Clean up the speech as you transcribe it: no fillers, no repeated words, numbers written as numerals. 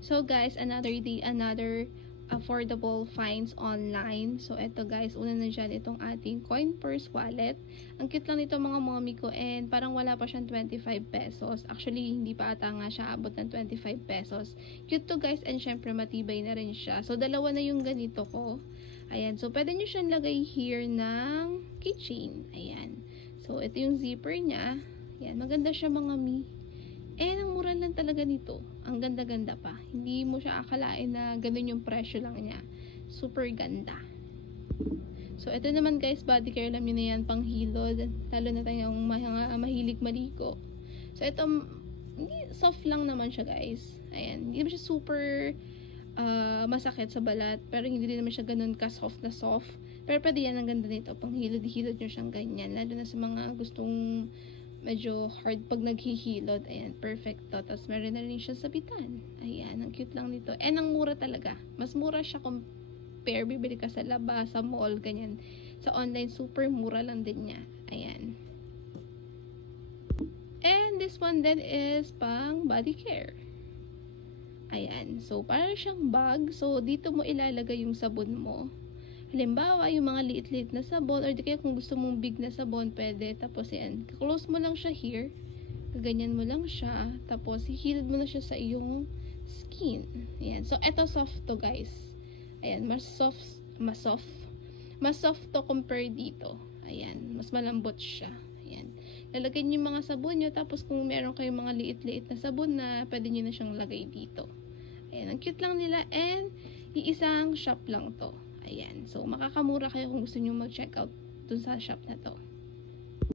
So guys, another day, another affordable finds online. So eto guys, una na dyan itong ating coin purse wallet. Ang cute lang nito mga mommy ko, and parang wala pa siyang 25 pesos. Actually, hindi pa ata nga siya abot ng 25 pesos. Cute to guys, and syempre matibay na rin siya. So dalawa na yung ganito ko. Ayan, so pwede nyo siyang lagay here ng keychain. Ayan. So ito yung zipper niya. Ayan, maganda siya mga mi. Ang mura lang talaga nito. Ang ganda-ganda pa. Hindi mo siya akalain na ganun yung presyo lang niya. Super ganda. So, ito naman guys, body care, alam nyo na yan, panghilod. Lalo na tayong mahilig maligo. So, ito, soft lang naman siya guys. Ayan, hindi naman siya super masakit sa balat. Pero hindi din naman siya ganun ka-soft na soft. Pero pwede yan, ang ganda nito. Panghilod-hilod nyo siyang ganyan. Lalo na sa mga gustong medyo hard pag naghihilod. Ayan, perfect to. Tapos meron na rin siya sabitan. Ayan, ang cute lang nito. And ang mura talaga. Mas mura siya compare, bibili ka sa labas, sa mall, ganyan. Sa online, super mura lang din niya. Ayan. And this one then is pang body care. Ayan. So, parang siyang bag. So, dito mo ilalagay yung sabon mo. Halimbawa, yung mga liit-liit na sabon, or di kaya kung gusto mong big na sabon, pwede. Tapos yan, close mo lang siya here. Gaganyan mo lang siya. Tapos, hihilid mo na siya sa iyong skin. Ayan. So, eto soft to guys. Ayan, mas soft to compare dito. Ayan, mas malambot siya. Ayan. Lalagay niyo yung mga sabon nyo. Tapos, kung meron kayong mga liit-liit na sabon na, pwede nyo na siyang lagay dito. Ayan, ang cute lang nila. And, iisang shop lang to. Ayan. So, makakamura kayo kung gusto nyo mag-check out dun sa shop na to.